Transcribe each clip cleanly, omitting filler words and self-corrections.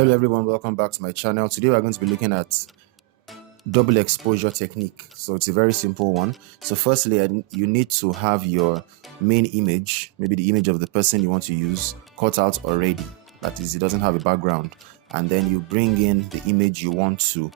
Hello everyone, welcome back to my channel. Today we're going to be looking at double exposure technique. So it's a very simple one. So firstly, you need to have your main image, maybe the image of the person you want to use, cut out already. That is, it doesn't have a background. And then you bring in the image you want to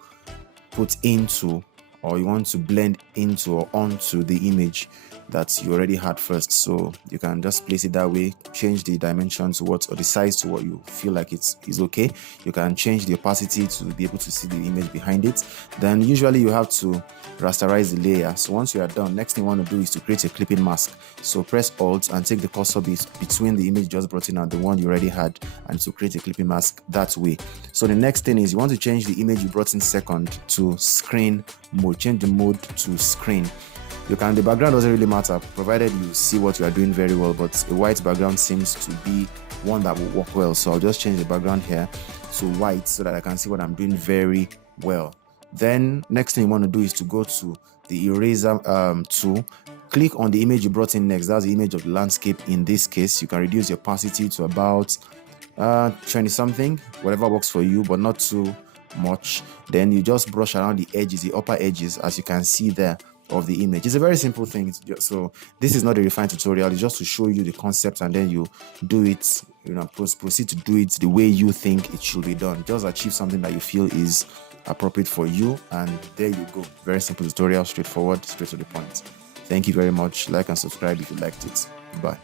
put into, or you want to blend into or onto the image that you already had first. So you can just place it that way, change the dimension to what, or the size to what you feel like is okay. You can change the opacity to be able to see the image behind it. Then usually you have to rasterize the layer. So once you are done, next thing you want to do is to create a clipping mask. So press Alt and take the cursor between the image just brought in and the one you already had, and to create a clipping mask that way. So the next thing is you want to change the image you brought in second to screen mode. Change the mode to screen. The background doesn't really matter, provided you see what you are doing very well, but a white background seems to be one that will work well. So I'll just change the background here to white so that I can see what I'm doing very well. Then next thing you want to do is to go to the eraser tool, click on the image you brought in next. That's the image of the landscape. In this case, you can reduce your opacity to about 20 something, whatever works for you, but not too much. Then you just brush around the edges, the upper edges, as you can see there, of the image. It's a very simple thing. So this is not a refined tutorial, it's just to show you the concept, and then you do it, proceed to do it the way you think it should be done. Just achieve something that you feel is appropriate for you, and there you go. Very simple tutorial, straightforward, straight to the point. Thank you very much. Like and subscribe if you liked it. Bye.